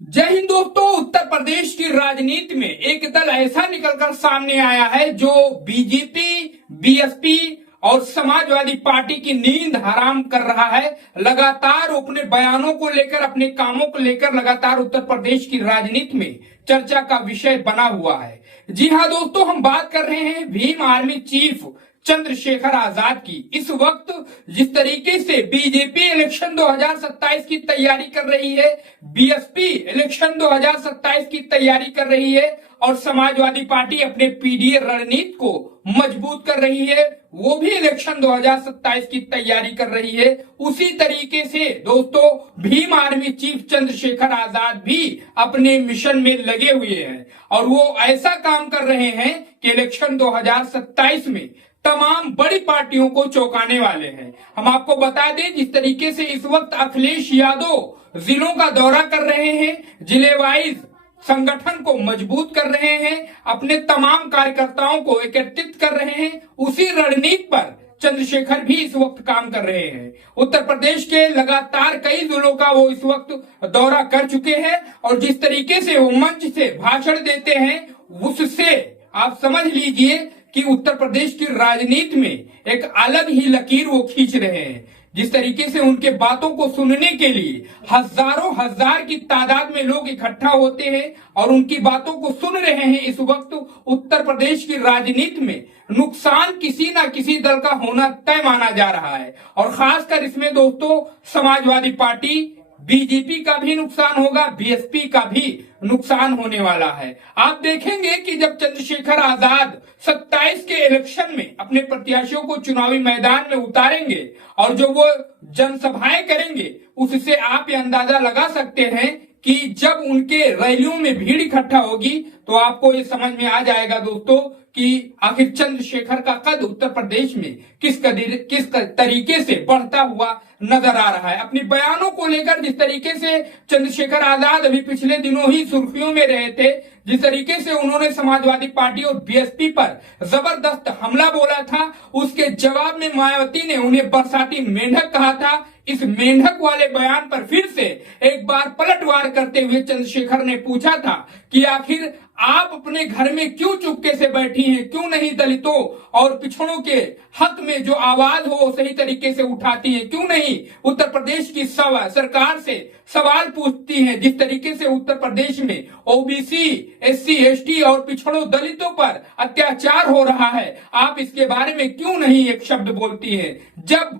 जय हिंद दोस्तों। उत्तर प्रदेश की राजनीति में एक दल ऐसा निकलकर सामने आया है जो बीजेपी, बीएसपी और समाजवादी पार्टी की नींद हराम कर रहा है। लगातार अपने बयानों को लेकर, अपने कामों को लेकर लगातार उत्तर प्रदेश की राजनीति में चर्चा का विषय बना हुआ है। जी हाँ दोस्तों, हम बात कर रहे हैं भीम आर्मी चीफ चंद्रशेखर आजाद की। इस वक्त जिस तरीके से बीजेपी इलेक्शन 2027 की तैयारी कर रही है, बीएसपी इलेक्शन 2027 की तैयारी कर रही है और समाजवादी पार्टी अपने पीडीए रणनीति को मजबूत कर रही है, वो भी इलेक्शन 2027 की तैयारी कर रही है। उसी तरीके से दोस्तों भीम आर्मी चीफ चंद्रशेखर आजाद भी अपने मिशन में लगे हुए हैं और वो ऐसा काम कर रहे हैं कि इलेक्शन 2027 में तमाम बड़ी पार्टियों को चौंकाने वाले हैं। हम आपको बता दें, जिस तरीके से इस वक्त अखिलेश यादव जिलों का दौरा कर रहे हैं, जिले वाइज संगठन को मजबूत कर रहे हैं, अपने तमाम कार्यकर्ताओं को एकत्रित कर रहे हैं, उसी रणनीति पर चंद्रशेखर भी इस वक्त काम कर रहे हैं। उत्तर प्रदेश के लगातार कई जिलों का वो इस वक्त दौरा कर चुके हैं और जिस तरीके से वो मंच से भाषण देते हैं, उससे आप समझ लीजिए कि उत्तर प्रदेश की राजनीति में एक अलग ही लकीर वो खींच रहे हैं। जिस तरीके से उनके बातों को सुनने के लिए हजारों हजार की तादाद में लोग इकट्ठा होते हैं और उनकी बातों को सुन रहे हैं। इस वक्त उत्तर प्रदेश की राजनीति में नुकसान किसी ना किसी दल का होना तय माना जा रहा है और खासकर इसमें दोस्तों समाजवादी पार्टी, बीजेपी का भी नुकसान होगा, बीएसपी का भी नुकसान होने वाला है। आप देखेंगे कि जब चंद्रशेखर आजाद 27 के इलेक्शन में अपने प्रत्याशियों को चुनावी मैदान में उतारेंगे और जो वो जनसभाएं करेंगे, उससे आप ये अंदाजा लगा सकते हैं कि जब उनके रैलियों में भीड़ इकट्ठा होगी तो आपको ये समझ में आ जाएगा दोस्तों कि आखिर चंद्रशेखर का कद उत्तर प्रदेश में किस तरीके से बढ़ता हुआ नजर आ रहा है। अपने बयानों को लेकर जिस तरीके से चंद्रशेखर आजाद अभी पिछले दिनों ही सुर्खियों में रहे थे, जिस तरीके से उन्होंने समाजवादी पार्टी और बीएसपी पर जबरदस्त हमला बोला था, उसके जवाब में मायावती ने उन्हें बरसाती मेंढक कहा था। इस मेंढक वाले बयान पर फिर से एक बार पलटवार करते हुए चंद्रशेखर ने पूछा था कि आखिर आप अपने घर में क्यों चुपके से बैठी हैं, क्यों नहीं दलितों और पिछड़ों के हक में जो आवाज हो सही तरीके से उठाती हैं, क्यों नहीं उत्तर प्रदेश की सरकार से सवाल पूछती हैं। जिस तरीके से उत्तर प्रदेश में ओबीसी, एससी, एसटी और पिछड़ों दलितों पर अत्याचार हो रहा है, आप इसके बारे में क्यों नहीं एक शब्द बोलती हैं। जब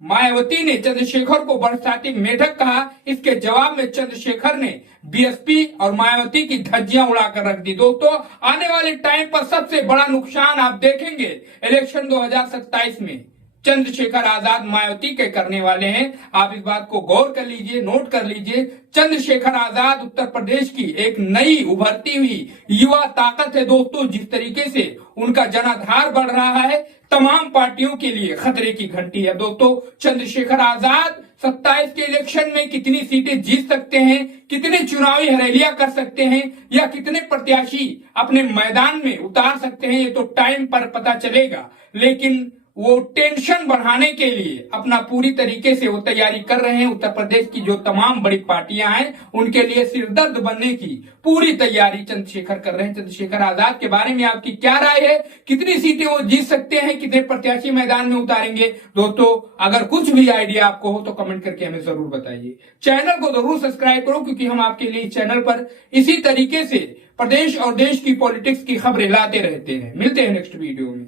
मायावती ने चंद्रशेखर को बरसाती मेढक कहा, इसके जवाब में चंद्रशेखर ने बीएसपी और मायावती की धज्जियां उड़ाकर रख दी। दोस्तों आने वाले टाइम पर सबसे बड़ा नुकसान आप देखेंगे इलेक्शन 2027 में चंद्रशेखर आजाद मायावती के करने वाले हैं। आप इस बात को गौर कर लीजिए, नोट कर लीजिए। चंद्रशेखर आजाद उत्तर प्रदेश की एक नई उभरती हुई युवा ताकत है दोस्तों। जिस तरीके से उनका जनाधार बढ़ रहा है, तमाम पार्टियों के लिए खतरे की घंटी है दोस्तों। चंद्रशेखर आजाद 27 के इलेक्शन में कितनी सीटें जीत सकते हैं, कितने चुनावी हरेलियां कर सकते हैं या कितने प्रत्याशी अपने मैदान में उतार सकते हैं, ये तो टाइम पर पता चलेगा। लेकिन वो टेंशन बढ़ाने के लिए अपना पूरी तरीके से वो तैयारी कर रहे हैं। उत्तर प्रदेश की जो तमाम बड़ी पार्टियां हैं, उनके लिए सिरदर्द बनने की पूरी तैयारी चंद्रशेखर कर रहे हैं। चंद्रशेखर आजाद के बारे में आपकी क्या राय है? कितनी सीटें वो जीत सकते हैं, कितने प्रत्याशी मैदान में उतारेंगे? दोस्तों अगर कुछ भी आइडिया आपको हो तो कमेंट करके हमें जरूर बताइए। चैनल को जरूर सब्सक्राइब करो क्योंकि हम आपके लिए चैनल पर इसी तरीके से प्रदेश और देश की पॉलिटिक्स की खबरें लाते रहते हैं। मिलते हैं नेक्स्ट वीडियो में।